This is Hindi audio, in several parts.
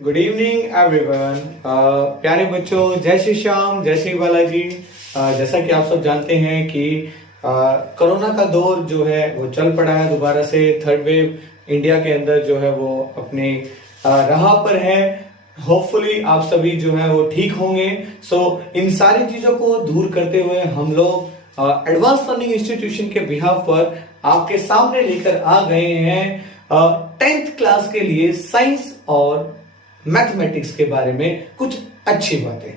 Good evening everyone. प्यारे बच्चों, जय श्री श्याम, जय श्री बालाजी। जैसा कि आप सब जानते हैं कि कोरोना का दौर जो है वो चल पड़ा है दोबारा से। थर्ड वेव इंडिया के अंदर जो है वो अपनी राह पर है। होपफुली आप सभी जो है वो ठीक होंगे। इन सारी चीजों को दूर करते हुए हम लोग एडवांस लर्निंग इंस्टीट्यूशन के बिहाफ पर आपके सामने लेकर आ गए हैं 10th क्लास के लिए साइंस और मैथमेटिक्स के बारे में कुछ अच्छी बातें।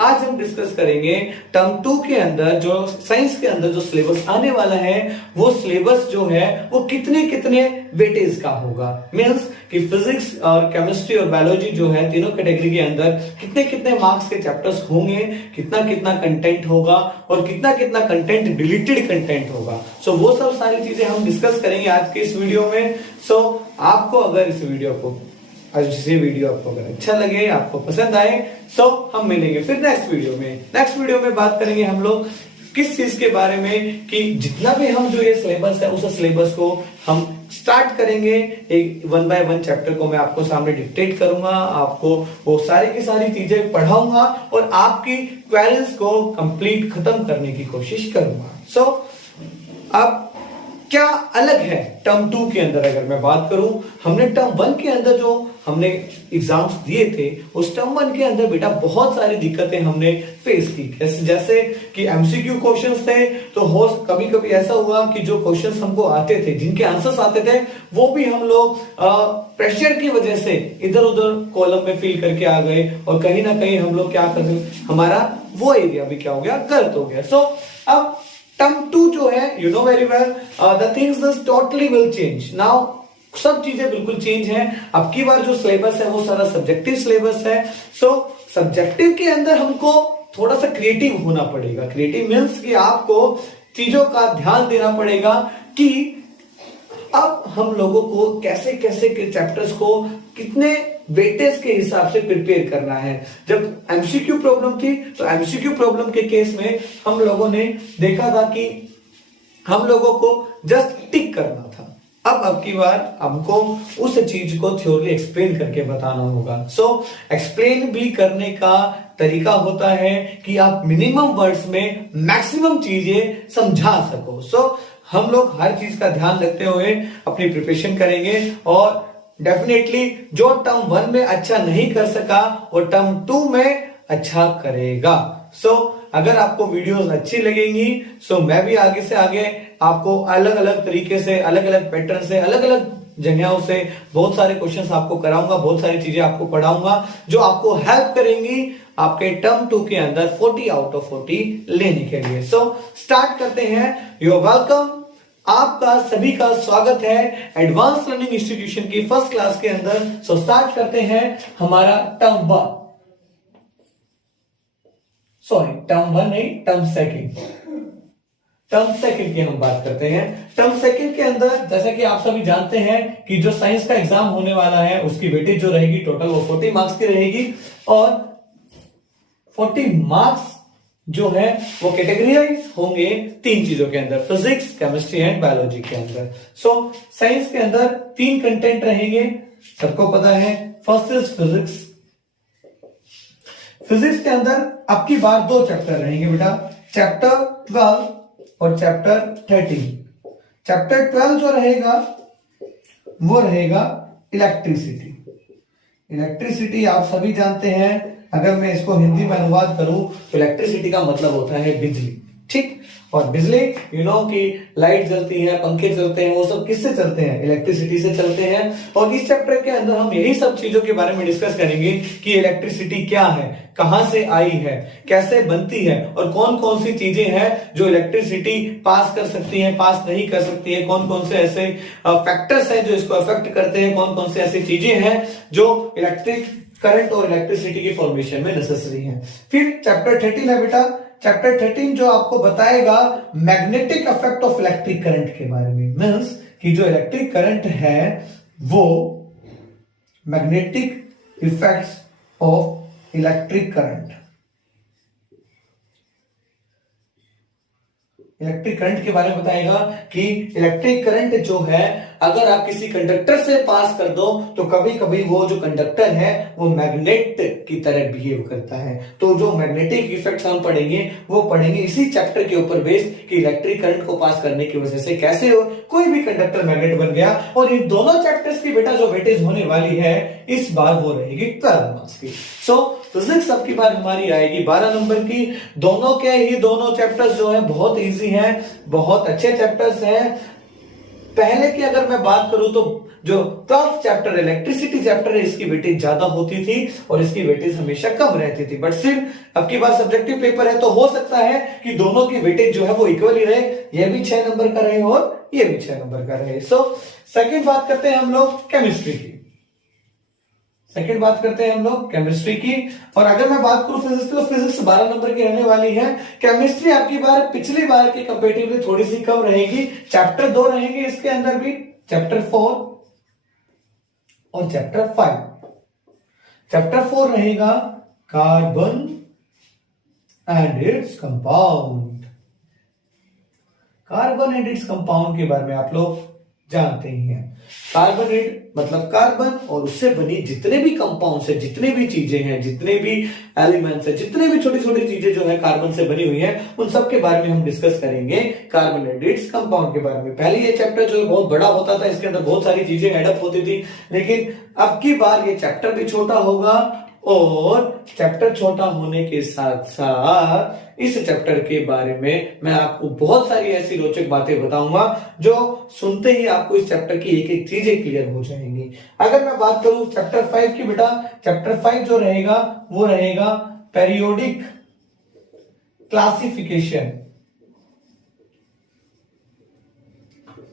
आज हम डिस्कस करेंगे टर्म 2 के अंदर जो साइंस के अंदर जो सिलेबस आने वाला है वो सिलेबस जो है वो कितने कितने वेटेज का होगा। मींस कि फिजिक्स और केमिस्ट्री और बायोलॉजी जो है तीनों कैटेगरी के अंदर कितने कितने मार्क्स के चैप्टर्स होंगे, कितना कितना कंटेंट होगा और कितना कितना कंटेंट डिलीटेड कंटेंट होगा। वो सब सारी चीजें हम डिस्कस करेंगे आज के इस वीडियो में। आपको अगर इस वीडियो को आपको अगर अच्छा लगे, आपको पसंद आए, हम मिलेंगे फिर नेक्स्ट वीडियो में बात करेंगे हम लोग किस चीज के बारे में कि जितना भी हम जो ये सिलेबस है उस सिलेबस को हम स्टार्ट करेंगे। एक 1 बाय 1 चैप्टर को मैं आपको सामने डिक्टेट करूंगा, आपको वो सारी की सारी चीजें पढ़ाऊंगा और आपकी क्वेरीज को कंप्लीट खत्म करने की कोशिश करूंगा। अब क्या अलग है टर्म 2 के अंदर अगर मैं बात करूं, हमने टर्म 1 के अंदर जो हमने एग्जाम्स दिए थे उस टर्म 1 के अंदर बेटा बहुत सारी दिक्कतें हमने फेस की। जैसे कि एमसीक्यू क्वेश्चंस थे तो कभी कभी ऐसा हुआ कि जो क्वेश्चंस हमको आते थे, जिनके आंसर्स आते थे, वो भी हम लोग प्रेशर की वजह से इधर उधर कॉलम में फिल करके आ गए और कहीं ना कहीं हम लोग क्या कर रहे, हमारा वो एरिया भी क्या हो गया, गलत हो गया। अब टर्म 2 जो है, you know very well, the things totally will change now. सब चीजें बिल्कुल चेंज हैं। अब की बार जो सिलेबस है वो सारा सब्जेक्टिव सिलेबस है। सब्जेक्टिव के अंदर हमको थोड़ा सा क्रिएटिव होना पड़ेगा। क्रिएटिव मीन्स कि आपको चीजों का ध्यान देना पड़ेगा कि अब हम लोगों को कैसे कैसे के चैप्टर्स को कितने वेटेज के हिसाब से प्रिपेयर करना है। जब एमसीक्यू प्रॉब्लम थी तो एमसीक्यू प्रॉब्लम के केस में हम लोगों ने देखा था कि हम लोगों को जस्ट टिक करना था। अब की बार हमको उस चीज को थ्योरी एक्सप्लेन करके बताना होगा। एक्सप्लेन भी करने का तरीका होता है कि आप मिनिमम वर्ड्स में मैक्सिमम चीजें समझा सको। हम लोग हर चीज का ध्यान रखते हुए अपनी प्रिपरेशन करेंगे और डेफिनेटली जो टर्म 1 में अच्छा नहीं कर सका वो टर्म 2 में अच्छा करेगा। अगर आपको वीडियोस अच्छी लगेंगी मैं भी आगे से आगे आपको अलग अलग तरीके से, अलग अलग पैटर्न से, अलग अलग जगहों से बहुत सारे क्वेश्चंस आपको कराऊंगा, बहुत सारी चीजें आपको पढ़ाऊंगा जो आपको हेल्प करेंगी आपके टर्म 2 के अंदर 40 आउट ऑफ 40 लेने के लिए। स्टार्ट करते हैं। यू आर वेलकम, आपका सभी का स्वागत है एडवांस लर्निंग इंस्टीट्यूशन की फर्स्ट क्लास के अंदर। स्टार्ट करते हैं हमारा टर्म 1 नहीं, टर्म सेकंड की हम बात करते हैं। टर्म सेकंड के अंदर जैसा कि आप सभी जानते हैं कि जो साइंस का एग्जाम होने वाला है उसकी वेटेज जो रहेगी टोटल वो 40 मार्क्स की रहेगी और 40 मार्क्स जो है वो कैटेगराइज होंगे 3 चीजों के अंदर, फिजिक्स, केमिस्ट्री एंड बायोलॉजी के अंदर। साइंस के अंदर 3 कंटेंट रहेंगे, सबको पता है। First is physics. फिजिक्स के अंदर अब की बार 2 चैप्टर रहेंगे बेटा, चैप्टर 12 और चैप्टर 13। चैप्टर 12 जो रहेगा वो रहेगा इलेक्ट्रिसिटी। इलेक्ट्रिसिटी आप सभी जानते हैं, अगर मैं इसको हिंदी में अनुवाद करूं तो इलेक्ट्रिसिटी का मतलब होता है बिजली, ठीक। और बिजली यू नो कि लाइट जलती है, पंखे चलते हैं, वो सब किससे चलते हैं, इलेक्ट्रिसिटी से चलते हैं। और इस चैप्टर के अंदर हम यही सब चीजों के बारे में डिस्कस करेंगे कि इलेक्ट्रिसिटी क्या है, कहां से आई है, कैसे बनती है और कौन कौन सी चीजें हैं जो इलेक्ट्रिसिटी पास कर सकती है, पास नहीं कर सकती है, कौन कौन से ऐसे फैक्टर्स हैं जो इसको अफेक्ट करते हैं, कौन कौन से ऐसी चीजें हैं जो इलेक्ट्रिक करंट और इलेक्ट्रिसिटी की फॉर्मेशन में नेसेसरी है। फिर चैप्टर 13 है बेटा। चैप्टर 13 जो आपको बताएगा magnetic effect of electric current के बारे में। मींस कि जो इलेक्ट्रिक करंट है वो magnetic effects of electric current, electric current के बारे में बताएगा कि इलेक्ट्रिक करंट जो है अगर आप किसी कंडक्टर से पास कर दो तो कभी कभी वो जो कंडक्टर है वो मैग्नेट की तरह बिहेव करता है। तो जो मैग्नेटिक इफेक्ट्स हम पढ़ेंगे वो पढ़ेंगे इसी चैप्टर के ऊपर बेस्ड कि इलेक्ट्रिक करंट को पास करने की वजह से कैसे हो कोई भी कंडक्टर मैग्नेट बन गया। और इन दोनों चैप्टर्स की बेटा जो वेटेज होने वाली है इस बार वो रहेगी 12 मार्क्स की। सो फिजिक्स अब की बार हमारी आएगी 12 नंबर की। दोनों के ही दोनों चैप्टर्स जो है बहुत इजी हैं, बहुत अच्छे चैप्टर्स हैं। पहले की अगर मैं बात करूं तो जो 12th चैप्टर इलेक्ट्रिसिटी चैप्टर है इसकी वेटेज ज्यादा होती थी और इसकी वेटेज हमेशा कम रहती थी। बट सिर्फ अब की बार सब्जेक्टिव पेपर है तो हो सकता है कि दोनों की वेटेज जो है वो इक्वल ही रहे, ये भी 6 नंबर का रहे और ये भी 6 नंबर का रहे। सो सेकंड बात करते हैं हम लोग केमिस्ट्री की। सेकंड बात करते हैं हम लोग केमिस्ट्री की। और अगर मैं बात करूं फिजिक्स की तो फिजिक्स 12 नंबर की रहने वाली है। केमिस्ट्री आपकी बार पिछली बार के कंपैरेटिवली थोड़ी सी कम रहेगी। चैप्टर 2 रहेंगे इसके अंदर भी, चैप्टर 4 और चैप्टर 5। चैप्टर 4 रहेगा carbon and its compound. Carbon and its compound के बारे में आप लोग जानते ही हैं। कार्बोनेट मतलब कार्बन और उससे बनी जितने भी कंपाउंड्स है, जितने भी चीजें हैं, जितने भी एलिमेंट्स है, जितने भी छोटी छोटी चीजें जो है कार्बन से बनी हुई हैं, उन सब के बारे में हम डिस्कस करेंगे कार्बोनेट्स कंपाउंड के बारे में। पहले ये चैप्टर जो है बहुत बड़ा होता था, इसके अंदर बहुत सारी चीजें एडअप होती थी, लेकिन अब की बार ये चैप्टर भी छोटा होगा और चैप्टर छोटा होने के साथ साथ इस चैप्टर के बारे में मैं आपको बहुत सारी ऐसी रोचक बातें बताऊंगा जो सुनते ही आपको इस चैप्टर की एक एक चीजें क्लियर हो जाएंगी। अगर मैं बात करूं चैप्टर 5 की बेटा, चैप्टर 5 जो रहेगा वो रहेगा पेरियोडिक क्लासिफिकेशन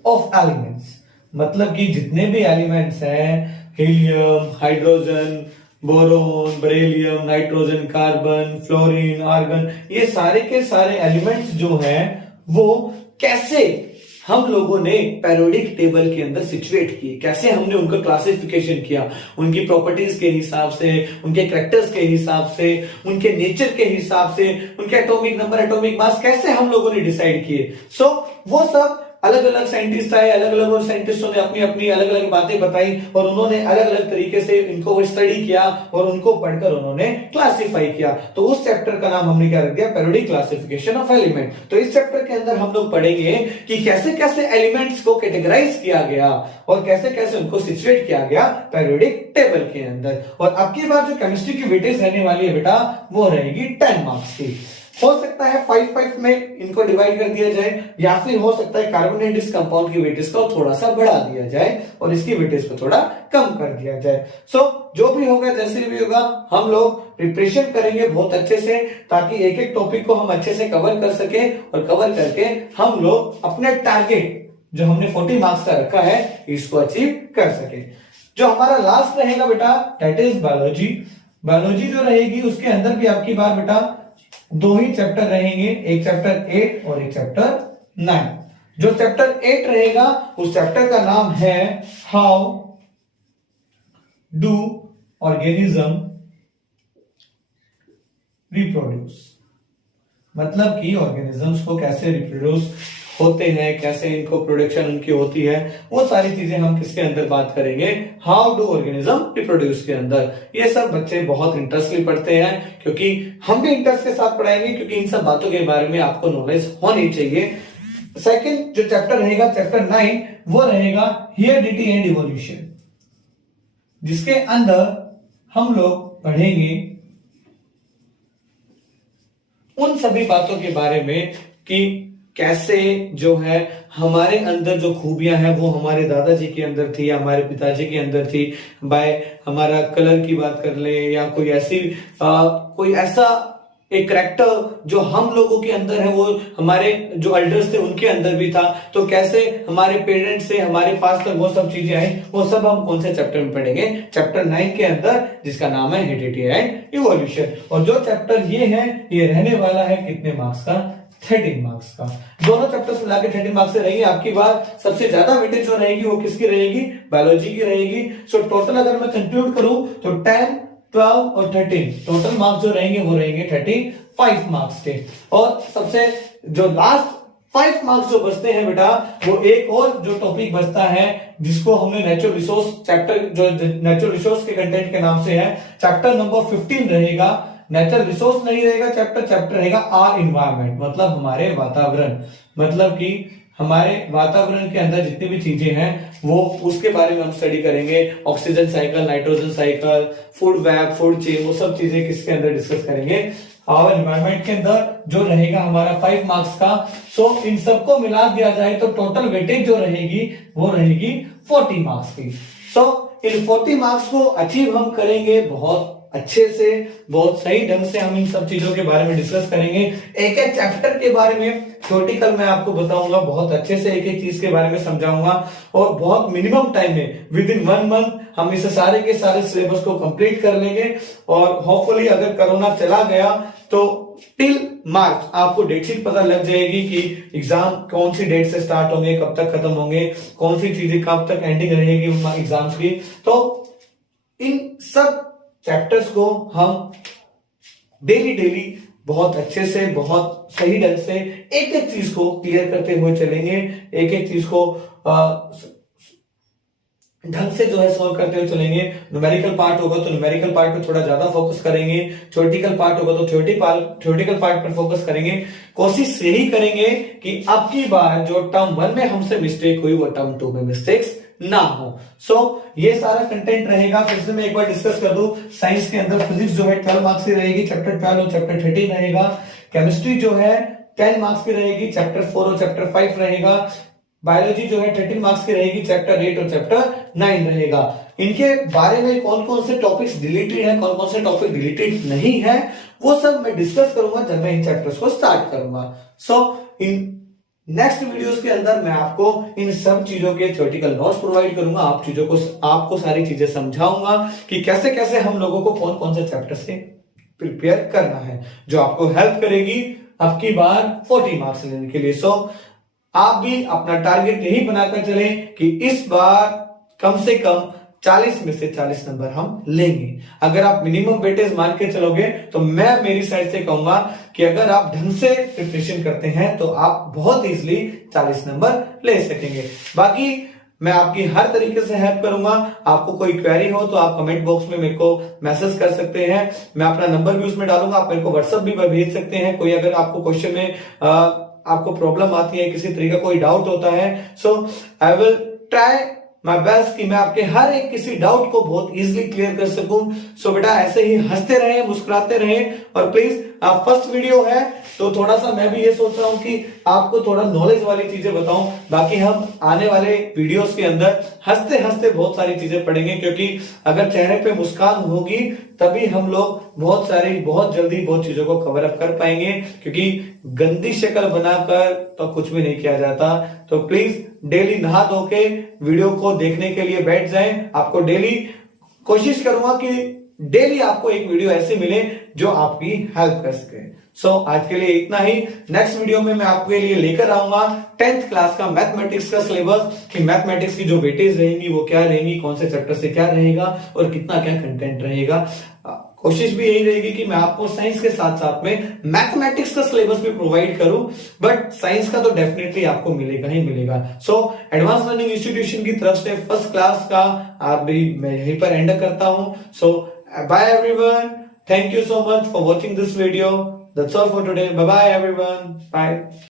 ऑफ एलिमेंट्स। मतलब कि जितने भी एलिमेंट्स हैं, helium, hydrogen, boron, beryllium, nitrogen, carbon, fluorine, argon, ये सारे के सारे एलिमेंट्स जो हैं वो कैसे हम लोगों ने पेरियोडिक टेबल के अंदर सिचुएट किए, कैसे हमने उनका क्लासिफिकेशन किया, उनकी प्रॉपर्टीज के हिसाब से, उनके कैरेक्टर्स के हिसाब से, उनके नेचर के हिसाब से, उनके एटॉमिक नंबर, एटॉमिक मास कैसे हम लोगों ने डिसाइड किए। सो वो सब अलग अलग साइंटिस्ट आए, अलग अलग साइंटिस्टों ने अपनी अपनी अलग अलग बातें बताई और उन्होंने अलग अलग तरीके से इनको स्टडी किया और उनको पढ़कर उन्होंने क्लासिफाई किया। तो उस चैप्टर का नाम हमने क्या रख दिया, पेरियोडिक क्लासिफिकेशन ऑफ एलिमेंट। तो इस चैप्टर के अंदर हम लोग पढ़ेंगे कि कैसे कैसे एलिमेंट्स को कैटेगराइज किया गया और कैसे कैसे उनको सिचुएट किया गया पेरियोडिक टेबल के अंदर। और अब की बार जो केमिस्ट्री की वेटेज रहने वाली है बेटा वो रहेगी 10 मार्क्स की। हो सकता है 5-5 में इनको डिवाइड कर दिया जाए या फिर हो सकता है कार्बोनेटिक कंपाउंड की वेटेज को थोड़ा सा बढ़ा दिया जाए और इसकी वेटेज को थोड़ा कम कर दिया जाए। सो जो भी होगा, जैसे भी होगा, हम लोग प्रिपरेशन करेंगे बहुत अच्छे से ताकि एक एक टॉपिक को हम अच्छे से कवर कर सके और कवर करके हम लोग अपने टारगेट जो हमने 40 मार्क्स का रखा है इसको अचीव कर सके। जो हमारा लास्ट रहेगा बेटा दैट इज बायोलॉजी। बायोलॉजी जो रहेगी उसके अंदर भी आपकी बार बेटा 2 ही चैप्टर रहेंगे, एक चैप्टर 8 और एक चैप्टर 9। जो चैप्टर 8 रहेगा उस चैप्टर का नाम है हाउ डू ऑर्गेनिज्म रिप्रोड्यूस। मतलब कि ऑर्गेनिजम्स को कैसे रिप्रोड्यूस होते हैं, कैसे इनको प्रोडक्शन उनकी होती है, वो सारी चीजें हम किसके अंदर बात करेंगे, हाउ डू ऑर्गेनिज्म रिप्रोड्यूस के अंदर। ये सब बच्चे बहुत इंटरेस्टली पढ़ते हैं क्योंकि हम भी इंटरेस्ट के साथ पढ़ाएंगे क्योंकि इन सब बातों के बारे में आपको नॉलेज होनी चाहिए। सेकंड जो चैप्टर रहेगा चैप्टर 9 वो रहेगा हेरिडिटी एंड इवोल्यूशन, जिसके अंदर हम लोग पढ़ेंगे उन सभी बातों के बारे में कि कैसे जो है हमारे अंदर जो खूबियां हैं वो हमारे दादाजी के अंदर थी या हमारे पिताजी के अंदर थी। बाय हमारा कलर की बात कर ले या कोई ऐसा एक करैक्टर जो हम लोगों के अंदर है वो हमारे जो एल्डर्स थे उनके अंदर भी था, तो कैसे हमारे पेरेंट्स से हमारे पास तक वो सब चीजें आई, वो सब हम कौन से चैप्टर में पढ़ेंगे, चैप्टर 9 के अंदर, जिसका नाम है हेरिडिटी एंड इवोल्यूशन। और जो चैप्टर ये है ये रहने वाला है कितने मार्क्स का, 13 मार्क्स का। दोनों चैप्टर्स मिला के 13 मार्क्स से रहेगी। आपकी बात सबसे ज्यादा वेटेज जो रहेगी वो किसकी रहेगी, बायोलॉजी की रहेगी। सो टोटल अगर मैं कंक्लूड करूं तो 10, 12 और 13 टोटल मार्क्स जो रहेंगे वो रहेंगे 35 मार्क्स के। और सबसे जो लास्ट 5 मार्क्स जो बचते हैं बेटा, वो एक और जो टॉपिक बचता है जिसको हमने नेचुरल रिसोर्स चैप्टर, जो नेचुरल रिसोर्स के कंटेंट के नाम से है, चैप्टर नंबर 15 रहेगा। नेचुरल रिसोर्स नहीं रहेगा चैप्टर रहेगा आर इन्वायरमेंट, मतलब हमारे वातावरण, मतलब कि हमारे वातावरण के अंदर जितनी भी चीजें हैं वो उसके बारे में हम स्टडी करेंगे। Oxygen cycle, nitrogen cycle, food web, food chain, वो सब चीजें किसके अंदर डिस्कस करेंगे, आवर एनवायरमेंट के अंदर, जो रहेगा हमारा 5 मार्क्स का। सो इन सबको मिला दिया जाए तो टोटल वेटेज जो रहेगी वो रहेगी 40 मार्क्स की। सो इन 40 मार्क्स को अचीव हम करेंगे बहुत अच्छे से, बहुत सही ढंग से हम इन सब चीजों के बारे में डिस्कस करेंगे। एक एक चैप्टर के बारे में थ्योरेटिकल मैं आपको बताऊंगा, बहुत अच्छे से एक एक चीज के बारे में समझाऊंगा, और बहुत मिनिमम टाइम में विद इन 1 मंथ हम इसे सारे के सारे सिलेबस को कंप्लीट कर लेंगे। और होपफुली अगर कोरोना चला गया तो टिल मार्च आपको डेट शीट पता लग जाएगी कि एग्जाम कौन सी डेट से स्टार्ट होंगे, कब तक खत्म होंगे, कौन सी चीजें कब तक एंडिंग रहेगी एग्जाम्स की। तो इन सब चैप्टर्स को हम डेली बहुत अच्छे से, बहुत सही ढंग से एक एक चीज को क्लियर करते हुए चलेंगे, एक एक चीज को ढंग से जो है सॉल्व करते हुए चलेंगे। न्यूमेरिकल पार्ट होगा तो न्यूमेरिकल पार्ट पे थोड़ा ज्यादा फोकस करेंगे, थ्योरेटिकल पार्ट होगा तो थ्योरेटिकल पार्ट पर फोकस करेंगे। कोशिश यही करेंगे कि अब की बार जो टर्म 1 में हमसे मिस्टेक हुई वो टर्म 2 में मिस्टेक्स ना हो। सो ये सारा कंटेंट रहेगा। फिर से मैं एक बार डिस्कस कर दूं, साइंस के अंदर फिजिक्स जो है 12 मार्क्स की रहेगी, चैप्टर 12 और चैप्टर 13 रहेगा। केमिस्ट्री जो है 10 मार्क्स की रहेगी, चैप्टर 4 और चैप्टर 5 रहेगा। बायोलॉजी जो है 13 मार्क्स की रहेगी, चैप्टर 8 और चैप्टर 9 रहेगा। इनके बारे में कौन कौन से टॉपिक्स डिलीटेड है, कौन कौन से टॉपिक डिलीटेड नहीं है, वो सब मैं डिस्कस करूंगा जब मैं इन चैप्टर्स को स्टार्ट करूंगा। सो इन नेक्स्ट वीडियोस के अंदर मैं आपको इन सब चीजों के थ्योरेटिकल नोट्स प्रोवाइड करूंगा, आपको सारी चीजें समझाऊंगा कि कैसे कैसे हम लोगों को कौन कौन से चैप्टर से प्रिपेयर करना है, जो आपको हेल्प करेगी अब की बार 40 मार्क्स लेने के लिए। सो आप भी अपना टारगेट यही बनाकर चलें कि इस बार कम से कम 40 में से 40 नंबर हम लेंगे। अगर आप मिनिमम वेटेज मान के चलोगे तो मैं मेरी साइड से कहूंगा कि अगर आप ढंग से प्रिपरेशन करते हैं तो आप बहुत इजीली 40 नंबर ले सकेंगे। बाकी मैं आपकी हर तरीके से हेल्प करूंगा। आपको कोई क्वेरी हो तो आप कमेंट बॉक्स में मेरे को मैसेज कर सकते हैं, मैं अपना नंबर भी उसमें डालूंगा, आप मेरे को व्हाट्सएप भी भेज सकते हैं। कोई अगर आपको क्वेश्चन में आपको प्रॉब्लम आती है, किसी तरीके का कोई डाउट होता है, so I will try my best कि मैं आपके हर एक किसी डाउट को बहुत इजीली क्लियर कर सकूं। सो बेटा ऐसे ही हंसते रहें, मुस्कुराते रहें, और प्लीज फर्स्ट वीडियो है तो थोड़ा सा मैं भी ये सोच रहा हूं कि आपको थोड़ा नॉलेज वाली चीजें बताऊं। बाकी हम आने वाले वीडियोस के अंदर हंसते हंसते बहुत सारी चीजें पढ़ेंगे, क्योंकि अगर चेहरे पे मुस्कान होगी तभी हम लोग बहुत जल्दी बहुत चीजों को कवर अप कर पाएंगे, क्योंकि गंदी शक्ल बनाकर तो कुछ भी नहीं किया जाता। तो प्लीज डेली नहा धो के वीडियो को देखने के लिए बैठ जाएं। आपको डेली कोशिश करूंगा कि डेली आपको एक वीडियो ऐसे मिले जो आपकी हेल्प कर सके। सो आज के लिए इतना ही। नेक्स्ट वीडियो में मैं आपके लिए लेकर आऊंगा 10th क्लास का मैथमेटिक्स का सिलेबस, कि मैथमेटिक्स की जो वेटेज रहेंगी वो क्या रहेंगी, कौन से चैप्टर से क्या रहेगा और कितना क्या कंटेंट रहेगा। कोशिश भी यही रहेगी कि मैं आपको साइंस के साथ साथ में मैथमेटिक्स का सिलेबस भी प्रोवाइड करूं, बट साइंस का तो डेफिनेटली आपको मिलेगा ही मिलेगा। सो एडवांस लर्निंग इंस्टीट्यूशन की तरफ से फर्स्ट क्लास का आप भी मैं यहीं पर एंड करता हूं। So bye everyone, thank you so much for watching this video. That's all for today. Bye bye everyone. Bye.